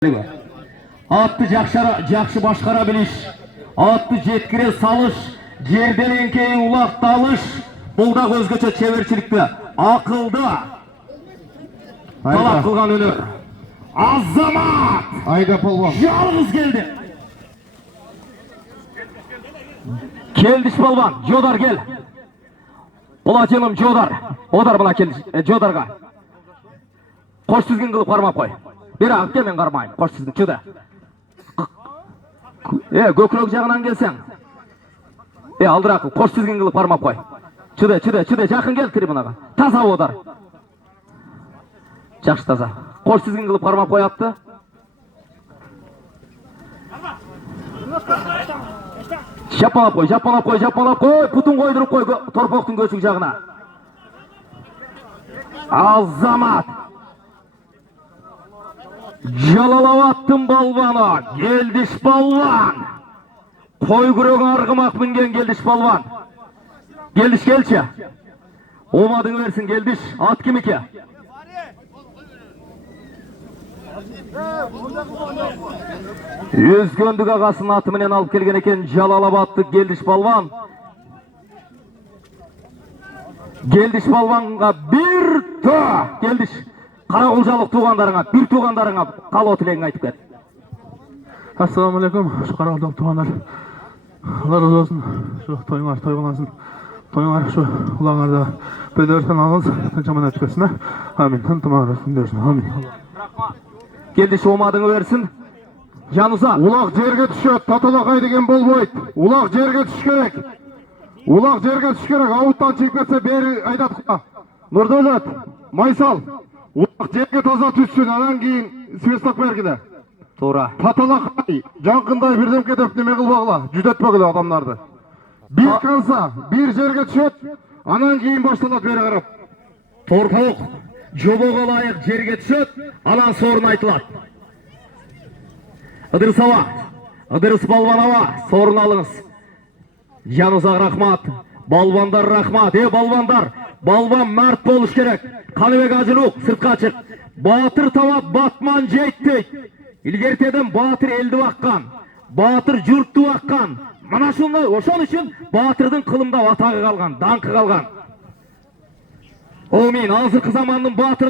Atты жақшы башқара біліш, атты жеткіре салыш, жерден еңкейін улақталыш, бұл да өзгеше чеберчілікті, ақылды талап қылған өнер. Азамат! Айда полвон. Жалғыз келді. Келдіш полвон, Жодар кел. Бұл ателім Жодар. Одар бұна келдіш, Жодарға. Қош тізген қылып қармап қой. Бері ағып кел, мен қармайым. Қош тізген, чүді. Көкірек жағынан келсең. Алдырақ, қош тізген қылып қармап қой. Чүді, жақын кел трибунаға. Таза Одар. Жақшы таза. Қош тізген қылып қармап қой атты. Жапалап қой. Пұтын қойдырып қой торпоқтың көшік жағына. Азамат. Жалалаваттың балваны, Келдіш балван. Қой күрегін арғымақ мінген Келдіш балван. Келдіш келші. Омадың версін Келдіш, ат кім еке? Өзгөндік ағасын атыменен алып келген екен Жалалаватты Келдіш балван. Келдіш балванға бір тө. Келдіш. Қарақұлжалық туғандарыңа, бір туғандарыңа қалы тілегін айтып кет. Ассаламалейкум, қарақұлжалық туғандар. Алла разы болсын, тойыңар, той болғансын. Тойыңар, ұлағарда бөлдерістен алыңыз, тыншаман өткесіне. Амин, тынтымағыр өткендерсін, амин. Келдіш омадыңы өрсін. Жанұза. Улақ жерге түшет, таталақай деген болмайды. Улақ жерге түш керек. Улақ жерге түш керек, ауыттан чекпетсе бері айдатқа. Нұрдолет, Майсал. Улақ жерге таза түссін, анан кейін свисток бергілі. Тура. Таталақай, жанқындай бірдемке деп неме қылбағыла, жүдетпегілі адамдарды. Bir kansa, bir жерге түшет, анан кейін башталат бері қарап. Торпауқ, жобоға лайық жерге түшет, анан сорын айтылат. Ыдырсава, Ыдырыс балванава, сорын алыңыз. Жанұзақ рахмат, балвандар рахмат. Балвандар, балван мәрт болыш керек. Қаныбек Ажылуқ, сыртқа шық. Батыр тавап, батман жейттей. Илгертедім батыр елді баққан, батыр жұртты баққан. Мана ошон үшін батырдың қылымда атағы қалған, даңқы қалған. Ол мен азырқы заманның батыр